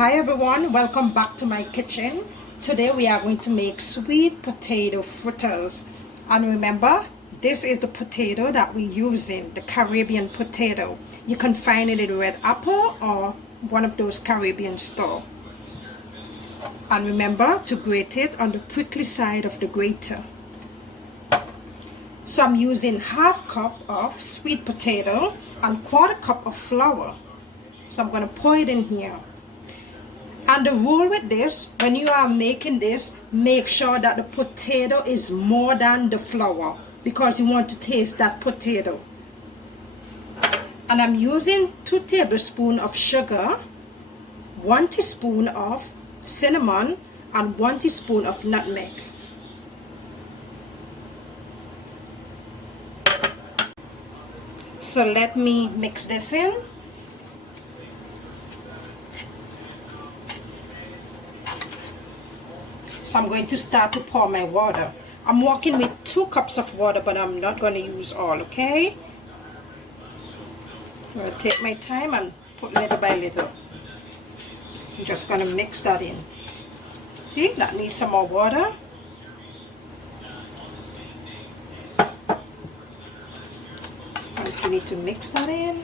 Hi everyone, welcome back to my kitchen. Today we are going to make sweet potato fritters. And remember, this is the potato that we're using, the Caribbean potato. You can find it in Red Apple or one of those Caribbean store. And remember to grate it on the prickly side of the grater. So I'm using half cup of sweet potato and quarter cup of flour. So I'm going to pour it in here. And the rule with this, when you are making this, make sure that the potato is more than the flour, because you want to taste that potato. And I'm using 2 tablespoons of sugar, 1 teaspoon of cinnamon, and 1 teaspoon of nutmeg. So let me mix this in. So I'm going to start to pour my water. I'm working with 2 cups of water, but I'm not going to use all, okay? I'm going to take my time and put little by little. I'm just going to mix that in. See, that needs some more water. Continue to mix that in.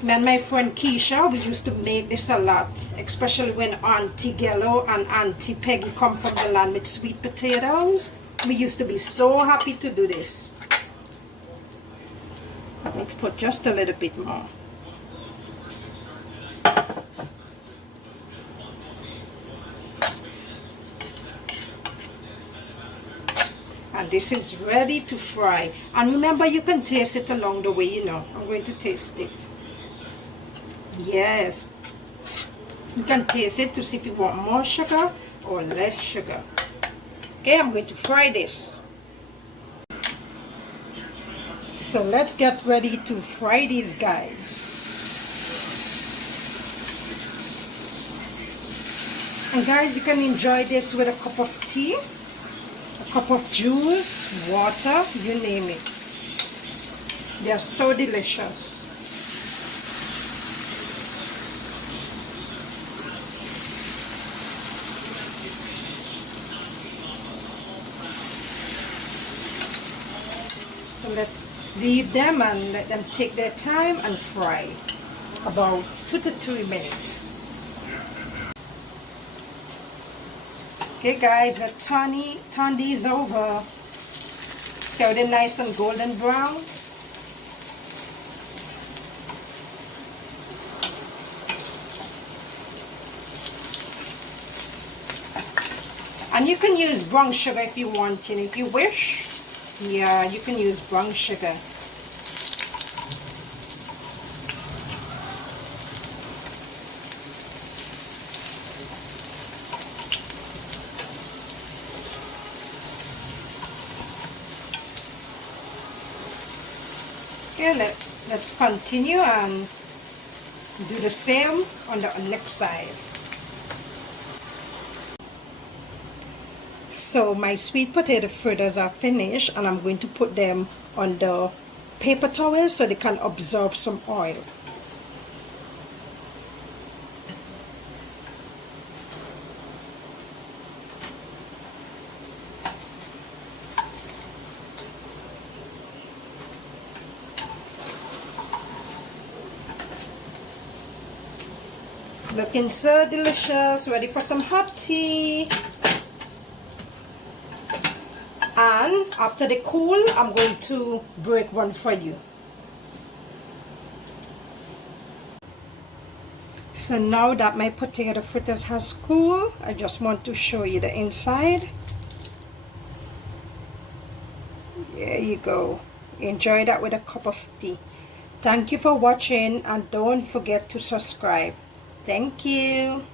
Me and my friend Keisha, we used to make this a lot, especially when Auntie Gello and Auntie Peggy come from the land with sweet potatoes. We used to be so happy to do this. I'm going to put just a little bit more. And this is ready to fry. And remember, you can taste it along the way, you know. I'm going to taste it. Yes, you can taste it to see if you want more sugar or less sugar. Okay, I'm going to fry this. So let's get ready to fry these guys. And guys, you can enjoy this with a cup of tea, a cup of juice, water, you name it. They are so delicious. Leave them and let them take their time and fry about 2 to 3 minutes. Okay guys, let's turn these over. See how they're nice and golden brown? And you can use brown sugar if you want, and if you wish. Yeah, you can use brown sugar. Okay, let's continue and do the same on the next side. So my sweet potato fritters are finished, and I'm going to put them on the paper towel so they can absorb some oil. Looking so delicious, ready for some hot tea. And after they cool, I'm going to break one for you. So now that my potato fritters has cooled, I just want to show you the inside. There you go. Enjoy that with a cup of tea. Thank you for watching, and don't forget to subscribe. Thank you.